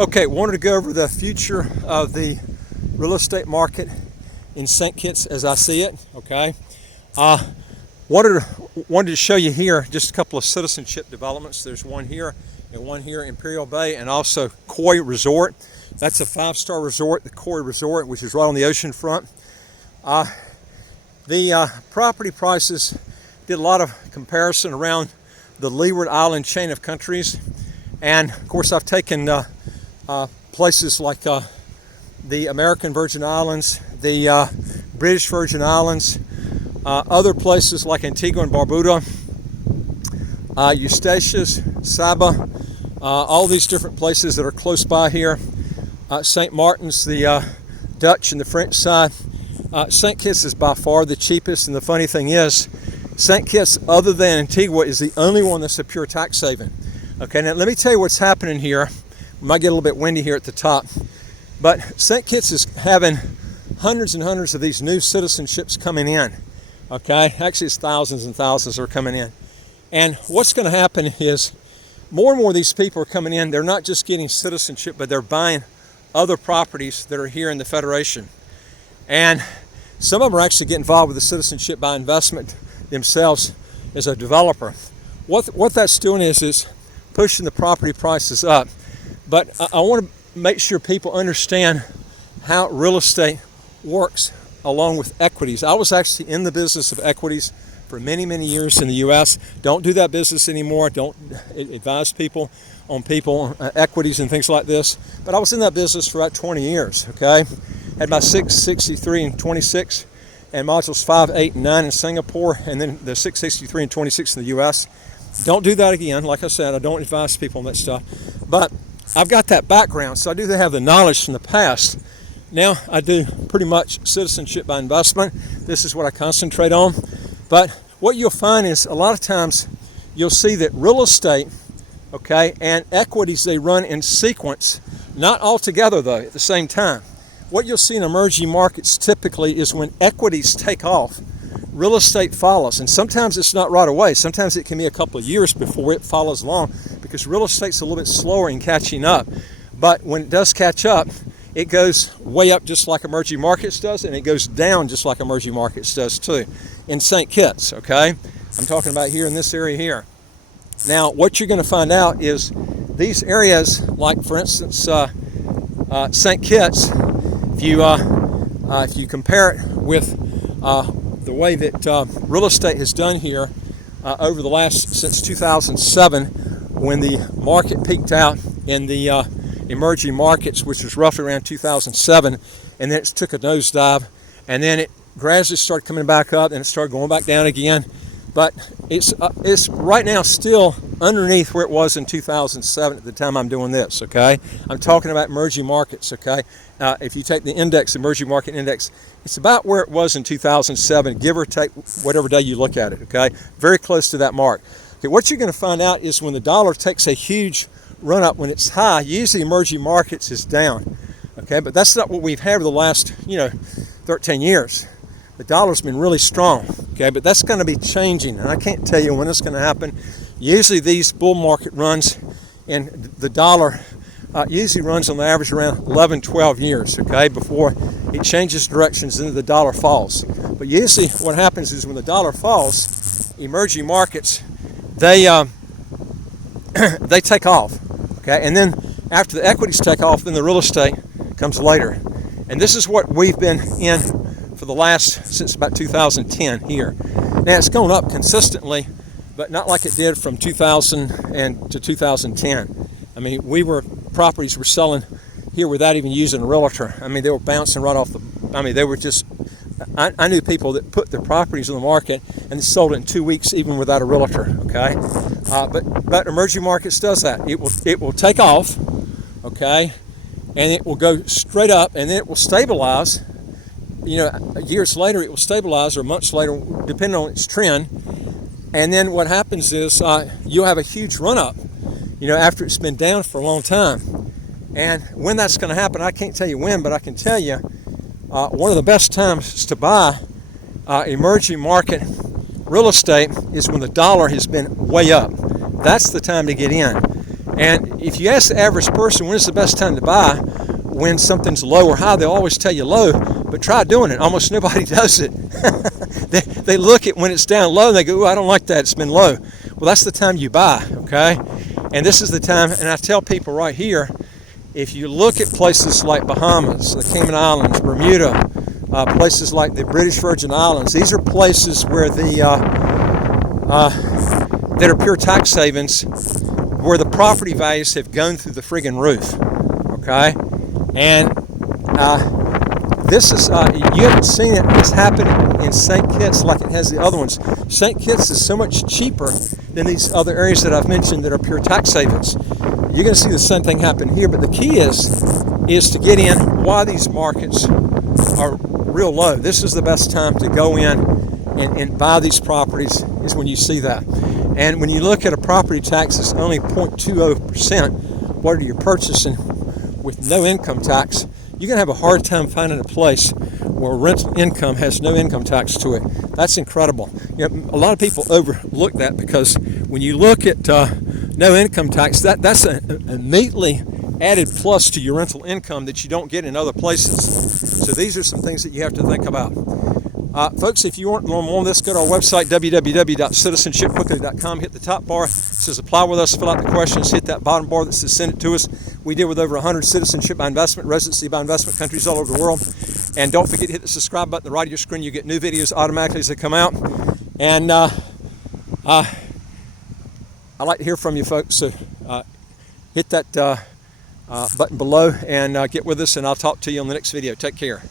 Okay, wanted to go over the future of the real estate market in St. Kitts as I see it. Okay, wanted to show you here just a couple of citizenship developments. There's one here and one here in Imperial Bay, and also Koi Resort. That's a 5-star resort, the Koi Resort, which is right on the ocean front. The property prices did a lot of comparison around the Leeward Island chain of countries, and of course I've taken places like the American Virgin Islands, the British Virgin Islands, other places like Antigua and Barbuda, Eustatius, Saba, all these different places that are close by here. St. Martin's, the Dutch and the French side. St. Kitts is by far the cheapest, and the funny thing is, St. Kitts, other than Antigua, is the only one that's a pure tax haven. Okay, now let me tell you what's happening here. We might get a little bit windy here at the top, but St. Kitts is having hundreds and hundreds of these new citizenships coming in. Okay, actually it's thousands and thousands are coming in. And what's going to happen is more and more of these people are coming in. They're not just getting citizenship, but they're buying other properties that are here in the Federation. And some of them are actually getting involved with the citizenship by investment themselves as a developer. What that's doing is pushing the property prices up. But I want to make sure people understand how real estate works along with equities. I was actually in the business of equities for many, many years in the U.S. Don't do that business anymore. Don't advise people on equities and things like this. But I was in that business for about 20 years, okay? Had my 663 and 26 and modules 5, 8, and 9 in Singapore, and then the 663 and 26 in the U.S. Don't do that again. Like I said, I don't advise people on that stuff. But I've got that background, so I do have the knowledge from the past. Now I do pretty much citizenship by investment. This is what I concentrate on. But what you'll find is a lot of times you'll see that real estate, okay, and equities, they run in sequence, not all together though at the same time. What you'll see in emerging markets typically is when equities take off, real estate follows. And sometimes it's not right away. Sometimes it can be a couple of years before it follows along, because real estate's a little bit slower in catching up. But when it does catch up, it goes way up just like emerging markets does, and it goes down just like emerging markets does too. In St. Kitts, okay? I'm talking about here in this area here. Now, what you're going to find out is these areas, like for instance, St. Kitts, if you compare it with the way that real estate has done here over the last, since 2007, when the market peaked out in the emerging markets, which was roughly around 2007, and then it took a nosedive, and then it gradually started coming back up, and it started going back down again. But it's right now still underneath where it was in 2007 at the time I'm doing this, okay? I'm talking about emerging markets, okay? If you take the index, emerging market index, it's about where it was in 2007, give or take whatever day you look at it, okay? Very close to that mark. Okay, what you're going to find out is when the dollar takes a huge run up, when it's high, usually emerging markets is down, okay? But that's not what we've had for the last, 13 years. The dollar's been really strong, okay? But that's going to be changing, and I can't tell you when it's going to happen. Usually these bull market runs, and the dollar usually runs on the average around 11, 12 years, okay, before it changes directions and the dollar falls. But usually what happens is when the dollar falls, emerging markets, they take off, okay? And then after the equities take off, then the real estate comes later. And this is what we've been in for the last, since about 2010 here. Now it's going up consistently, but not like it did from 2000 and to 2010. I mean, properties were selling here without even using a realtor. I mean, they were bouncing right off they were just, I knew people that put their properties on the market and sold it in 2 weeks even without a realtor, okay? But emerging markets does that. It will take off, okay? And it will go straight up, and then it will stabilize. Years later it will stabilize, or months later, depending on its trend. And then what happens is you'll have a huge run-up, after it's been down for a long time. And when that's going to happen, I can't tell you when, but I can tell you one of the best times to buy emerging market real estate is when the dollar has been way up. That's the time to get in. And if you ask the average person when is the best time to buy, when something's low or high, they'll always tell you low, but try doing it. Almost nobody does it. They look at when it's down low and they go, "Ooh, I don't like that, it's been low." Well, that's the time you buy, okay? And this is the time, and I tell people right here, if you look at places like Bahamas, the Cayman Islands, Bermuda, places like the British Virgin Islands, these are places where that are pure tax havens, where the property values have gone through the friggin' roof, okay? And this is, you haven't seen it, it's happening in St. Kitts like it has the other ones. St. Kitts is so much cheaper than these other areas that I've mentioned that are pure tax havens. You're going to see the same thing happen here, but the key is to get in while these markets are real low. This is the best time to go in and buy these properties, is when you see that. And when you look at a property tax that's only 0.20%, what are you purchasing with no income tax, you're going to have a hard time finding a place where rental income has no income tax to it. That's incredible. You know, a lot of people overlook that, because when you look at no income tax, that's a neatly added plus to your rental income that you don't get in other places. So these are some things that you have to think about. Folks, if you want to learn more on this, go to our website, www.citizenshipquickly.com. Hit the top bar. It says apply with us, fill out the questions, hit that bottom bar that says send it to us. We deal with over 100 citizenship by investment, residency by investment countries all over the world. And don't forget to hit the subscribe button at the right of your screen. You get new videos automatically as they come out. And I'd like to hear from you folks. So hit that button below and get with us, and I'll talk to you on the next video. Take care.